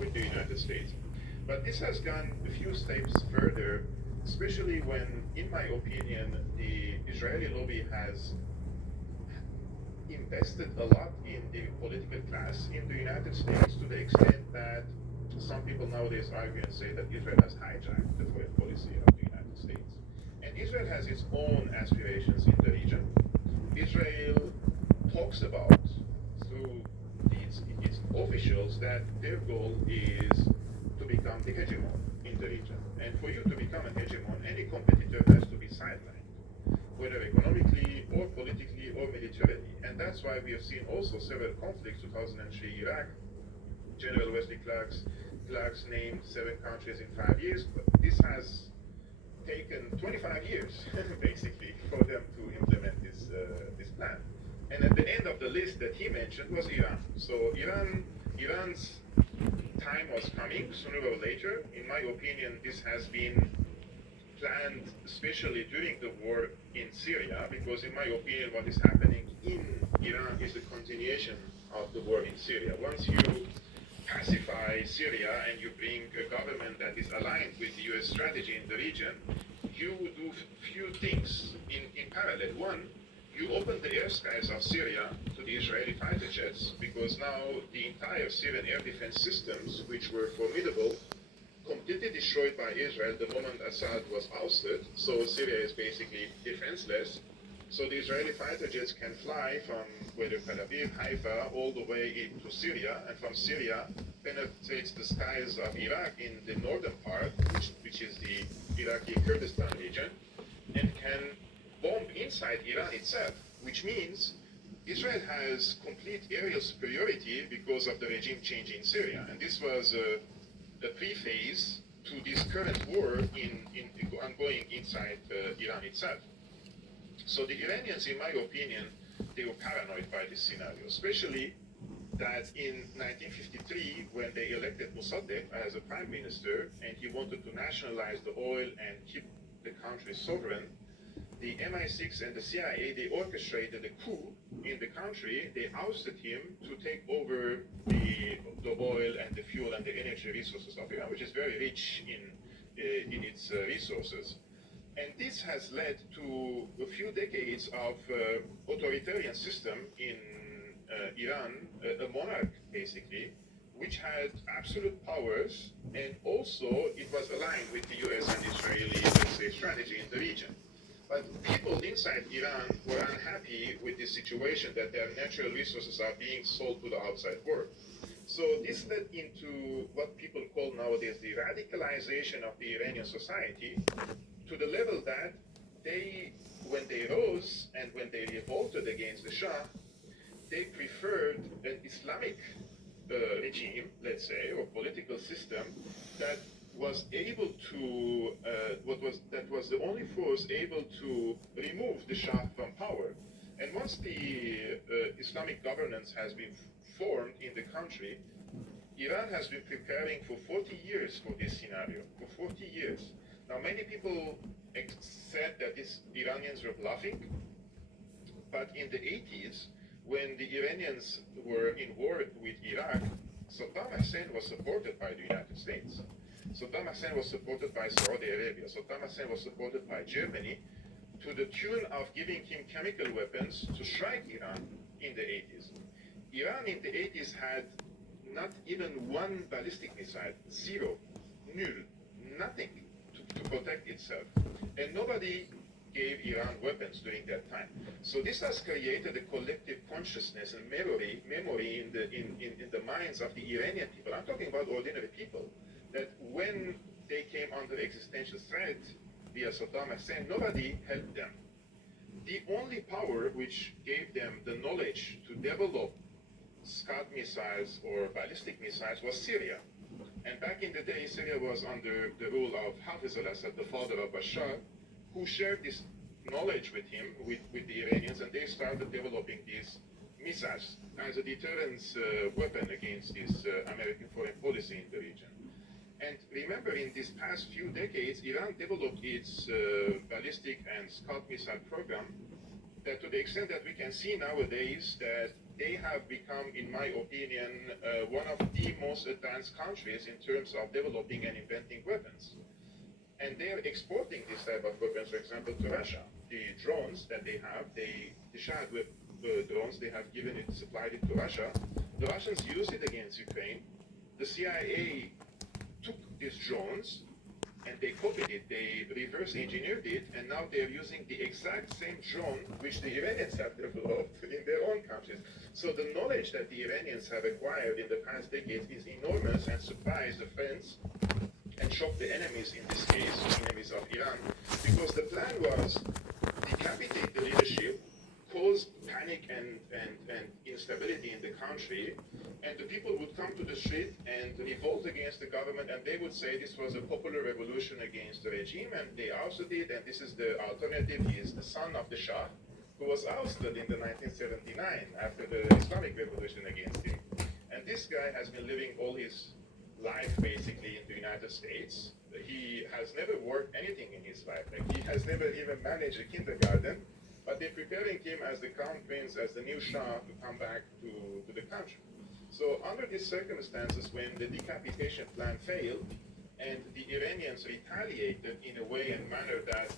with the United States. But this has gone a few steps further, especially when, in my opinion, the Israeli lobby has invested a lot in the political class in the United States to the extent that some people nowadays argue and say that Israel has hijacked the foreign policy of the United States. And Israel has its own aspirations in the region. Israel talks about, through its officials, that their goal is to become the hegemon in the region. And for you to become a hegemon, any competitor has to be sidelined, whether economically or politically or militarily. And that's why we have seen also several conflicts. 2003 Iraq, General Wesley Clark's named 7 countries in 5 years, but this has taken 25 years, basically, for them to implement this plan. And at the end of the list that he mentioned was Iran. So Iran's time was coming sooner or later. In my opinion, this has been planned especially during the war in Syria, because in my opinion what is happening in Iran is the continuation of the war in Syria. Once you pacify Syria and you bring a government that is aligned with the US strategy in the region, you do few things in parallel. One, you open the airspace of Syria to the Israeli fighter jets, because now the entire Syrian air defense systems, which were formidable, completely destroyed by Israel the moment Assad was ousted. So Syria is basically defenseless. So the Israeli fighter jets can fly from whether Tel Aviv, Haifa, all the way into Syria, and from Syria penetrates the skies of Iraq in the northern part, which is the Iraqi Kurdistan region, and can bomb inside Iran itself, which means Israel has complete aerial superiority because of the regime change in Syria. And this was the pre-phase to this current war ongoing inside Iran itself. So the Iranians, in my opinion, they were paranoid by this scenario, especially that in 1953, when they elected Mossadegh as a prime minister, and he wanted to nationalize the oil and keep the country sovereign, the MI6 and the CIA, they orchestrated a coup in the country. They ousted him to take over the oil and the fuel and the energy resources of Iran, which is very rich in its resources. And this has led to a few decades of authoritarian system in Iran, a monarch basically, which had absolute powers, and also it was aligned with the US and Israeli, let's say, strategy in the region. But people inside Iran were unhappy with this situation, that their natural resources are being sold to the outside world. So this led into what people call nowadays the radicalization of the Iranian society, to the level that they, when they rose and when they revolted against the Shah, they preferred an Islamic regime, let's say, or political system that was able to, that was the only force able to remove the Shah from power. And once the Islamic governance has been formed in the country, Iran has been preparing for 40 years for this scenario, for 40 years. Now, many people said that these Iranians were bluffing, but in the 80s, when the Iranians were in war with Iraq, Saddam Hussein was supported by the United States. Saddam Hussein was supported by Saudi Arabia. Saddam Hussein was supported by Germany, to the tune of giving him chemical weapons to strike Iran in the 80s. Iran in the 80s had not even one ballistic missile, zero, nul, nothing to protect itself. And nobody gave Iran weapons during that time. So this has created a collective consciousness and memory in the minds of the Iranian people. I'm talking about ordinary people, that when they came under existential threat via Saddam Hussein, nobody helped them. The only power which gave them the knowledge to develop Scud missiles or ballistic missiles was Syria. And back in the day, Syria was under the rule of Hafez al-Assad, the father of Bashar, who shared this knowledge with him, with the Iranians, and they started developing these missiles as a deterrence weapon against this American foreign policy in the region. And remember, in these past few decades, Iran developed its ballistic and Scud missile program, that to the extent that we can see nowadays that they have become, in my opinion, one of the most advanced countries in terms of developing and inventing weapons. And they are exporting this type of weapons, for example, to Russia. The drones that they have, the Shahad drones, they have given it, supplied it to Russia. The Russians use it against Ukraine. The CIA took these drones and they copied it, they reverse engineered it, and now they're using the exact same drone which the Iranians have developed in their own countries. So the knowledge that the Iranians have acquired in the past decades is enormous and surprised the friends and shocked the enemies, in this case, enemies of Iran, because the plan was decapitate the leadership, cause panic and instability in the country, and the people would come to the street and revolt against the government, and they would say this was a popular revolution against the regime, and they ousted it, and this is the alternative. He is the son of the Shah, who was ousted in the 1979 after the Islamic Revolution against him. And this guy has been living all his life basically in the United States. He has never worked anything in his life. Like, he has never even managed a kindergarten, but they're preparing him as the crown prince, as the new Shah, to come back to the country. So under these circumstances, when the decapitation plan failed, and the Iranians retaliated in a way and manner that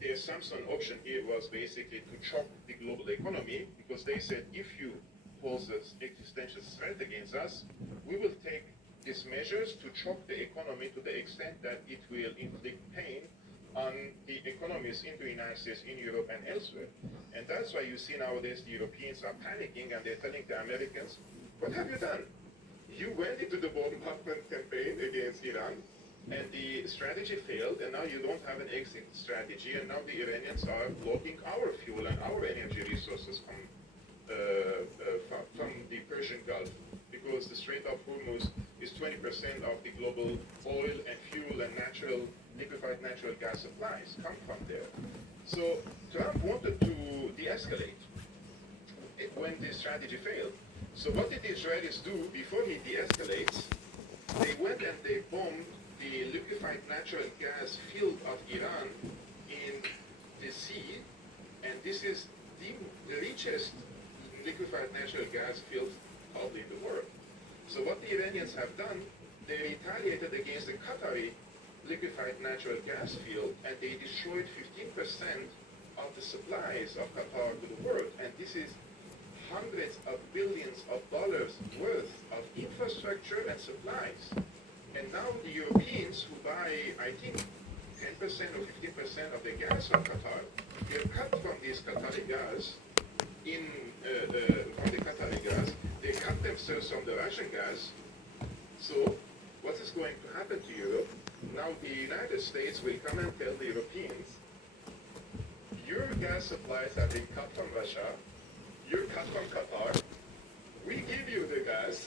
their Samson option here was basically to chop the global economy, because they said, if you pose an existential threat against us, we will take these measures to chop the economy to the extent that it will inflict pain on the economies in the United States, in Europe, and elsewhere. And that's why you see nowadays the Europeans are panicking and they're telling the Americans, what have you done? You went into the bombardment campaign against Iran, and the strategy failed, and now you don't have an exit strategy, and now the Iranians are blocking our fuel and our energy resources from the Persian Gulf, because the Strait of Hormuz is 20% of the global oil and fuel and liquefied natural gas supplies come from there. So Trump wanted to de-escalate when the strategy failed. So what did the Israelis do before he de-escalates? They went and they bombed the liquefied natural gas field of Iran in the sea, and this is the richest liquefied natural gas field probably in the world. So what the Iranians have done, they retaliated against the Qatari liquefied natural gas field, and they destroyed 15% of the supplies of Qatar to the world. And this is hundreds of billions of dollars worth of infrastructure and supplies. And now the Europeans who buy, I think, 10% or 15% of the gas from Qatar, they're cut from this Qatari gas, from the Qatari gas, they cut themselves from the Russian gas. So what is going to happen to Europe? Now the United States will come and tell the Europeans, your gas supplies have been cut from Russia, you're cut from Qatar, we give you the gas,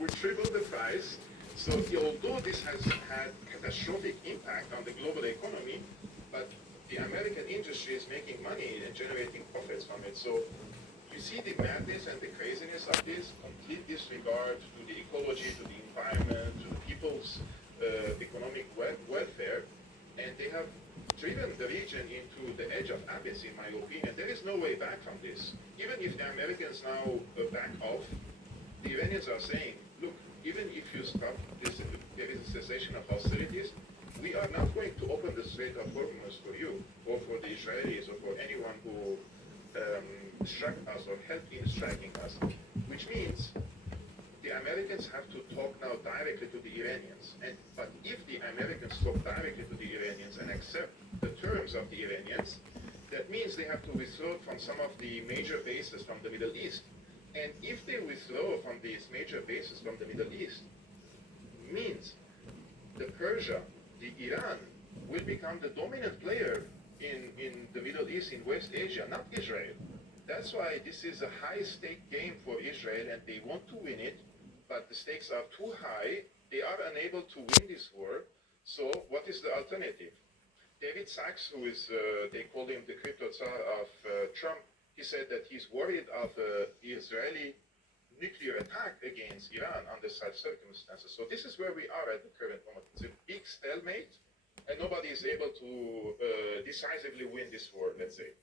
we triple the price. So although this has had catastrophic impact on the global economy, but the American industry is making money and generating profits from it. So you see the madness and the craziness of this, complete disregard to the ecology, to the environment, to the people's economic welfare, and they have driven the region into the edge of abyss, in my opinion. There is no way back from this. Even if the Americans now back off, the Iranians are saying, look, even if you stop this, there is a cessation of hostilities, we are not going to open the Strait of Hormuz for you, or for the Israelis, or for anyone who struck us or helped in striking us, which means the Americans have to talk now directly to the Iranians. But if the Americans talk directly to the Iranians and accept the terms of the Iranians, that means they have to withdraw from some of the major bases from the Middle East. And if they withdraw from these major bases from the Middle East, means the Persia, the Iran, will become the dominant player in the Middle East, in West Asia, not Israel. That's why this is a high-stake game for Israel, and they want to win it, but the stakes are too high. They are unable to win this war. So what is the alternative? David Sachs, who is, they call him the crypto tsar of Trump, he said that he's worried of Israeli nuclear attack against Iran under such circumstances. So this is where we are at the current moment. It's a big stalemate, and nobody is able to decisively win this war, let's say.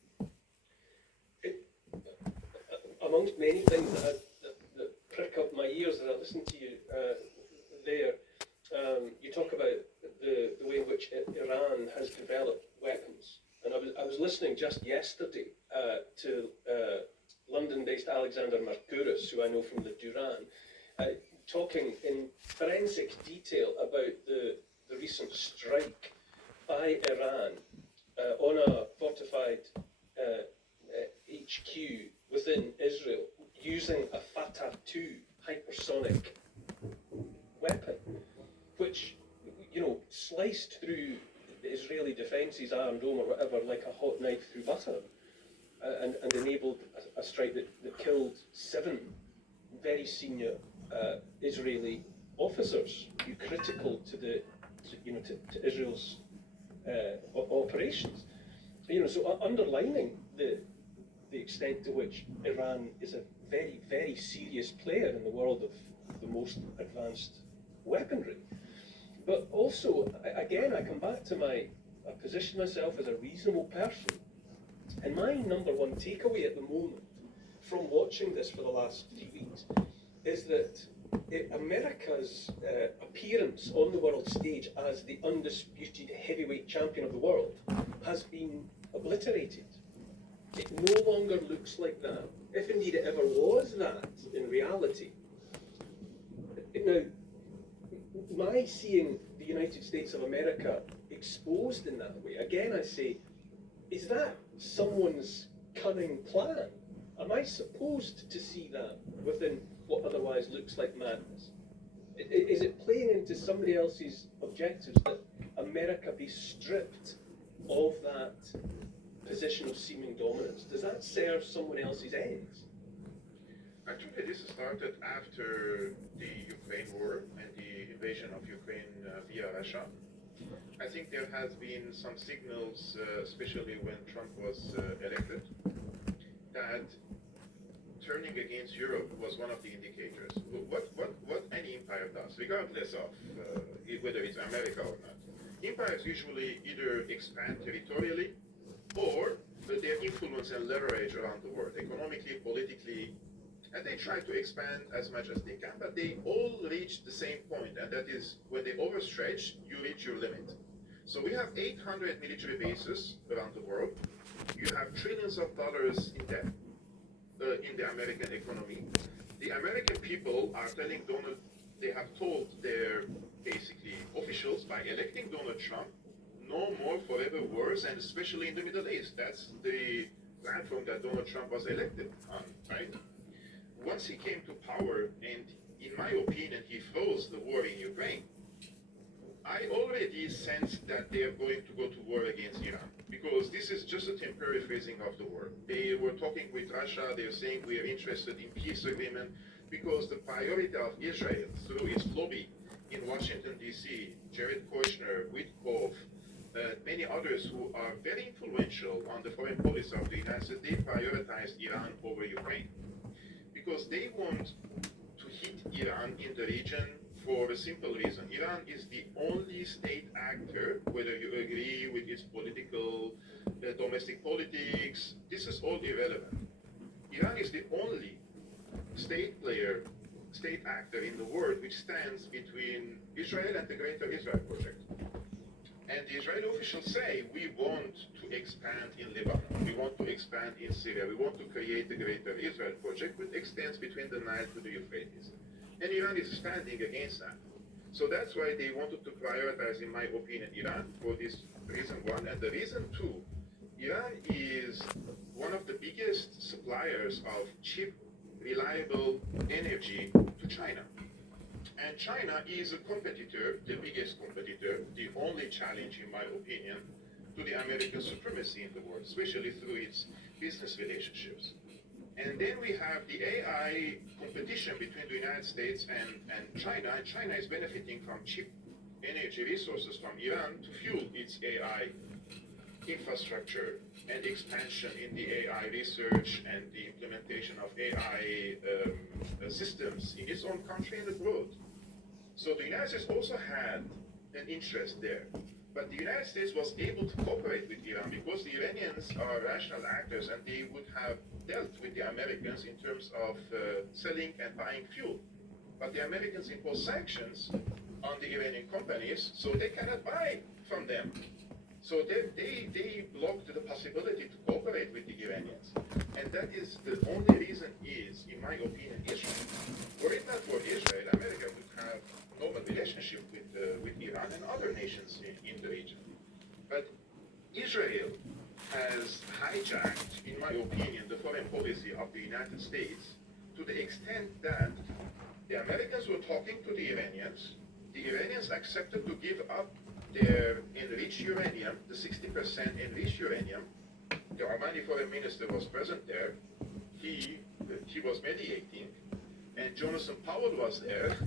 Ama amongst many things that prick up my ears as I listen to you there, you talk about the way in which Iran has developed weapons. And I was listening just yesterday to London-based Alexander Markouris, who I know from the Duran, talking in forensic detail about the recent strike by Iran on a fortified HQ within Israel using a Fatah 2 hypersonic weapon, which, you know, sliced through the Israeli defences, Iron Dome or whatever, like a hot knife through butter, and enabled a strike that killed 7 very senior Israeli officers, who critical to Israel's operations. You know, so underlining the extent to which Iran is a very, very serious player in the world of the most advanced weaponry. But also, again, I come back to I position myself as a reasonable person, and my number one takeaway at the moment from watching this for the last 3 weeks is that America's appearance on the world stage as the undisputed heavyweight champion of the world has been obliterated. It no longer looks like that, if indeed it ever was that in reality. Now, my seeing the United States of America exposed in that way, again I say, is that someone's cunning plan? Am I supposed to see that within what otherwise looks like madness? Is it playing into somebody else's objectives that America be stripped of that position of seeming dominance? Does that serve someone else's ends? Actually, this started after the Ukraine war and the invasion of Ukraine via Russia. I think there has been some signals, especially when Trump was elected, that turning against Europe was one of the indicators. What any empire does, regardless of whether it's America or not, empires usually either expand territorially or their influence and leverage around the world, economically, politically, and they try to expand as much as they can, but they all reach the same point, and that is when they overstretch, you reach your limit. So we have 800 military bases around the world. You have trillions of dollars in debt in the American economy. The American people are telling Donald, they have told their basically officials by electing Donald Trump, no more forever wars, and especially in the Middle East. That's the platform that Donald Trump was elected on, right? Once he came to power, and in my opinion, he froze the war in Ukraine, I already sensed that they are going to go to war against Iran, because this is just a temporary freezing of the war. They were talking with Russia, they're saying we are interested in peace agreement, because the priority of Israel through its lobby in Washington, D.C., Jared Kushner, Witkoff, many others who are very influential on the foreign policy of the United States, they prioritized Iran over Ukraine, because they want to hit Iran in the region for a simple reason. Iran is the only state actor, whether you agree with its political, domestic politics, this is all irrelevant. Iran is the only state player, state actor in the world which stands between Israel and the Greater Israel Project. And the Israeli officials say, we want to expand in Lebanon, we want to expand in Syria, we want to create the Greater Israel Project, which extends between the Nile to the Euphrates. And Iran is standing against that. So that's why they wanted to prioritize, in my opinion, Iran for this reason one. And the reason two, Iran is one of the biggest suppliers of cheap, reliable energy to China. And China is a competitor, the biggest competitor, the only challenge, in my opinion, to the American supremacy in the world, especially through its business relationships. And then we have the AI competition between the United States and China. And China is benefiting from cheap energy resources from Iran to fuel its AI infrastructure and expansion in the AI research and the implementation of AI systems in its own country and abroad. So the United States also had an interest there. But the United States was able to cooperate with Iran because the Iranians are rational actors and they would have dealt with the Americans in terms of selling and buying fuel. But the Americans imposed sanctions on the Iranian companies, so they cannot buy from them. So they blocked the possibility to cooperate with the Iranians. And that is the only reason is, in my opinion, Israel. Were it not for Israel, America would have normal relationship with Iran and other nations in the region. But Israel has hijacked, in my opinion, the foreign policy of the United States to the extent that the Americans were talking to the Iranians. The Iranians accepted to give up their enriched uranium, the 60% enriched uranium. The Omani foreign minister was present there. He was mediating, and Jonathan Powell was there.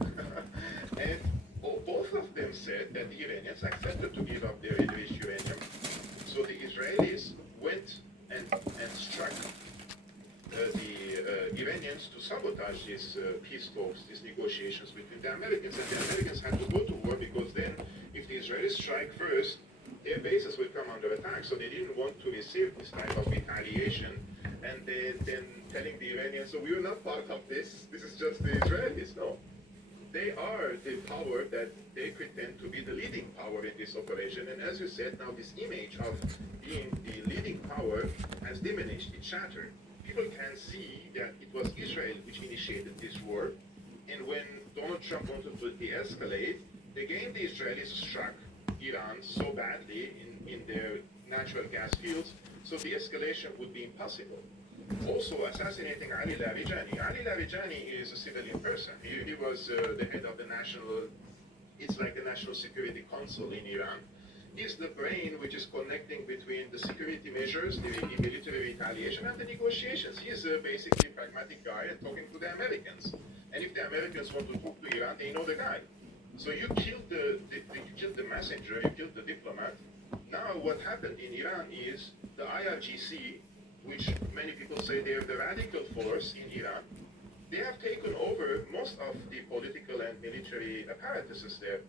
And both of them said that the Iranians accepted to give up their enriched uranium. So the Israelis went and struck the Iranians to sabotage these peace talks, these negotiations between the Americans. And the Americans had to go to war because then, if the Israelis strike first, their bases will come under attack. So they didn't want to receive this type of retaliation. And then telling the Iranians, so we are not part of this. This is just the Israelis. No, they are the power that they pretend to be the leading power in this operation. And as you said, now this image of being the leading power has diminished, it shattered. People can see that it was Israel which initiated this war. And when Donald Trump wanted to de-escalate, again the Israelis struck Iran so badly in their natural gas fields, so the escalation would be impossible. Also, assassinating Ali Larijani. Ali Larijani is a civilian person. He was the head of the it's like the National Security Council in Iran. He's the brain which is connecting between the security measures, the military retaliation, and the negotiations. He is basically a pragmatic guy and talking to the Americans. And if the Americans want to talk to Iran, they know the guy. So you killed the messenger, you killed the diplomat. Now what happened in Iran is the IRGC, which many people say they are the radical force in Iran, they have taken over most of the political and military apparatuses there.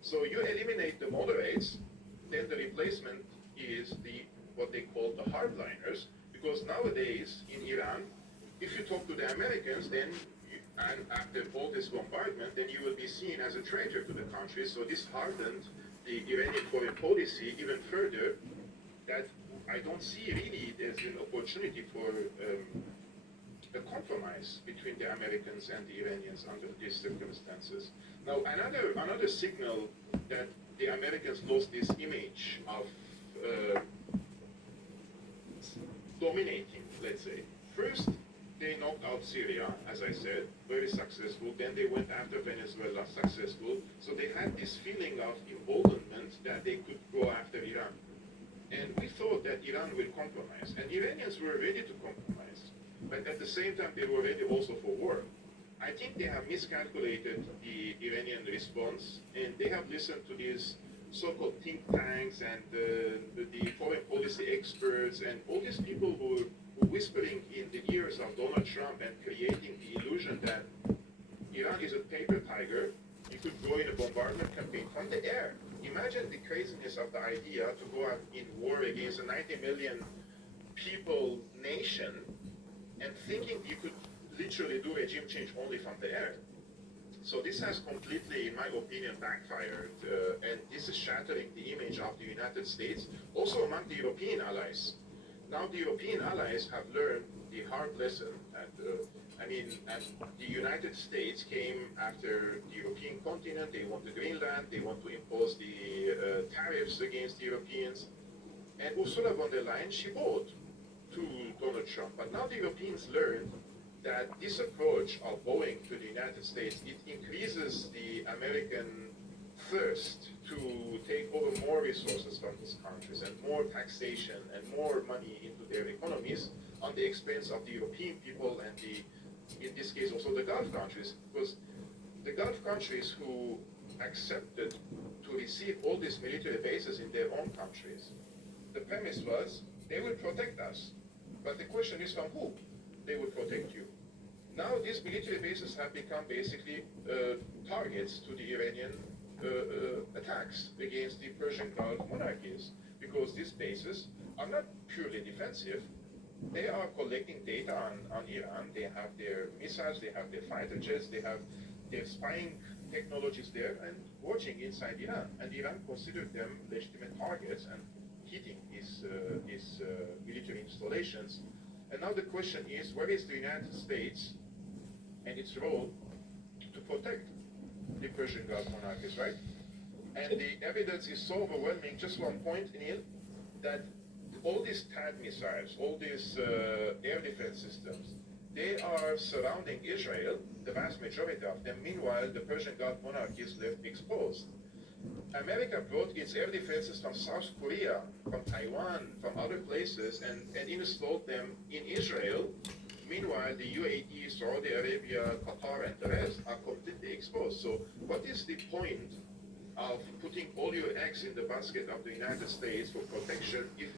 So you eliminate the moderates, then the replacement is what they call the hardliners, because nowadays in Iran, if you talk to the Americans, then and after all this bombardment, then you will be seen as a traitor to the country. So this hardened the Iranian foreign policy even further, that I don't see really there's an opportunity for a compromise between the Americans and the Iranians under these circumstances. Now, another signal that the Americans lost this image of dominating, let's say. First, they knocked out Syria, as I said, very successful. Then they went after Venezuela, successful. So they had this feeling of emboldenment that they could go after Iran. And we thought that Iran will compromise. And Iranians were ready to compromise. But at the same time, they were ready also for war. I think they have miscalculated the Iranian response, and they have listened to these so-called think tanks and the foreign policy experts and all these people who were whispering in the ears of Donald Trump and creating the illusion that Iran is a paper tiger. You could go in a bombardment campaign from the air. Imagine the craziness of the idea to go out in war against a 90 million people nation and thinking you could literally do regime change only from the air. So this has completely, in my opinion, backfired, and this is shattering the image of the United States, also among the European allies. Now the European allies have learned the hard lesson, and the United States came after the European continent. They want the Greenland, they want to impose the tariffs against the Europeans, and Ursula von der Leyen, she bowed to Donald Trump. But now the Europeans learned that this approach of bowing to the United States, it increases the American thirst to take over more resources from these countries and more taxation and more money into their economies on the expense of the European people and in this case also the Gulf countries, because the Gulf countries who accepted to receive all these military bases in their own countries, the premise was they will protect us. But the question is from who they will protect you. Now these military bases have become basically targets to the Iranian attacks against the Persian Gulf monarchies, because these bases are not purely defensive. They are collecting data on Iran. They have their missiles, they have their fighter jets, they have their spying technologies there and watching inside Iran. And Iran considered them legitimate targets and hitting these military installations. And now the question is, where is the United States and its role to protect the Persian Gulf monarchies, right? And the evidence is so overwhelming. Just one point, Neil, that all these THAAD missiles, all these air defense systems, they are surrounding Israel, the vast majority of them. Meanwhile, the Persian Gulf monarchy is left exposed. America brought its air defenses from South Korea, from Taiwan, from other places, and installed them in Israel. Meanwhile, the UAE, Saudi Arabia, Qatar, and the rest are completely exposed. So what is the point of putting all your eggs in the basket of the United States for protection if